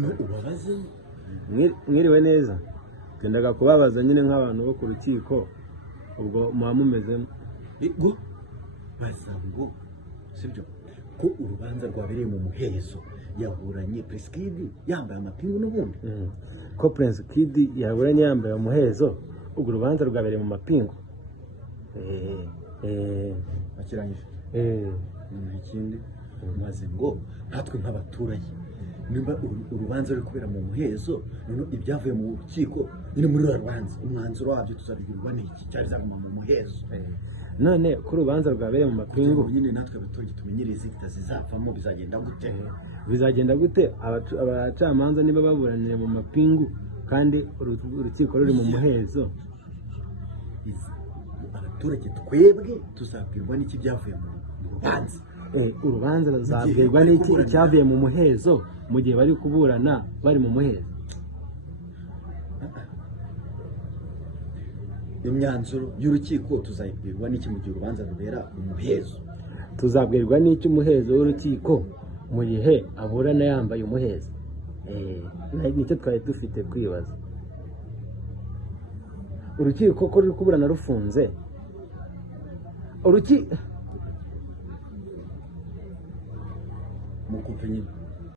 none ubabaze mwiriwe neza tendaga kubabaza nyine nk'abantu bo ku rukiko ubwo muba mumezemo ngo bazango sibyo ko urubanza rwabereye mu muhezo yaburanye Prince Kid yambaye amapingu n'ubundi ko Prince Kid yaburanye yambaye umuhezo ubwo urubanza rwabereye mu mapingu akirangije ikindi maze ngo natwe nk'abaturage nimba urubanza ruri kubera mu muhezo none ibyavuye mu rukiko nyine muri rubanza umwanzuro wabyo tuzabigirwa n'iki cyari zaguma mu muhezo none ko urubanza rwabereye mu mapingu nyine natwe abaturage tumenyereze zitazizavamo bizagenda gute abacamanza niba baburanire mu mapingu kandi urukiko ruri mu muhezo abaturage twebwe tuzabwirwa n'iki byavuye mu rubanza urubanza ruzabwirwa n'iki icyavuye mu muhezo mu gihe bari kuburana bari mu muhezo imyanzuro y'urukiko tuzayibwirwa n'iki mu gihe urubanza rubera mu muhezo tuzabwirwa n'iki umuhezo w'urukiko mu gihe aburana yambaye umuhezo nicyo twari dufite kwibaza urukiko ko ruri kuburana rufunze mu kumva nyine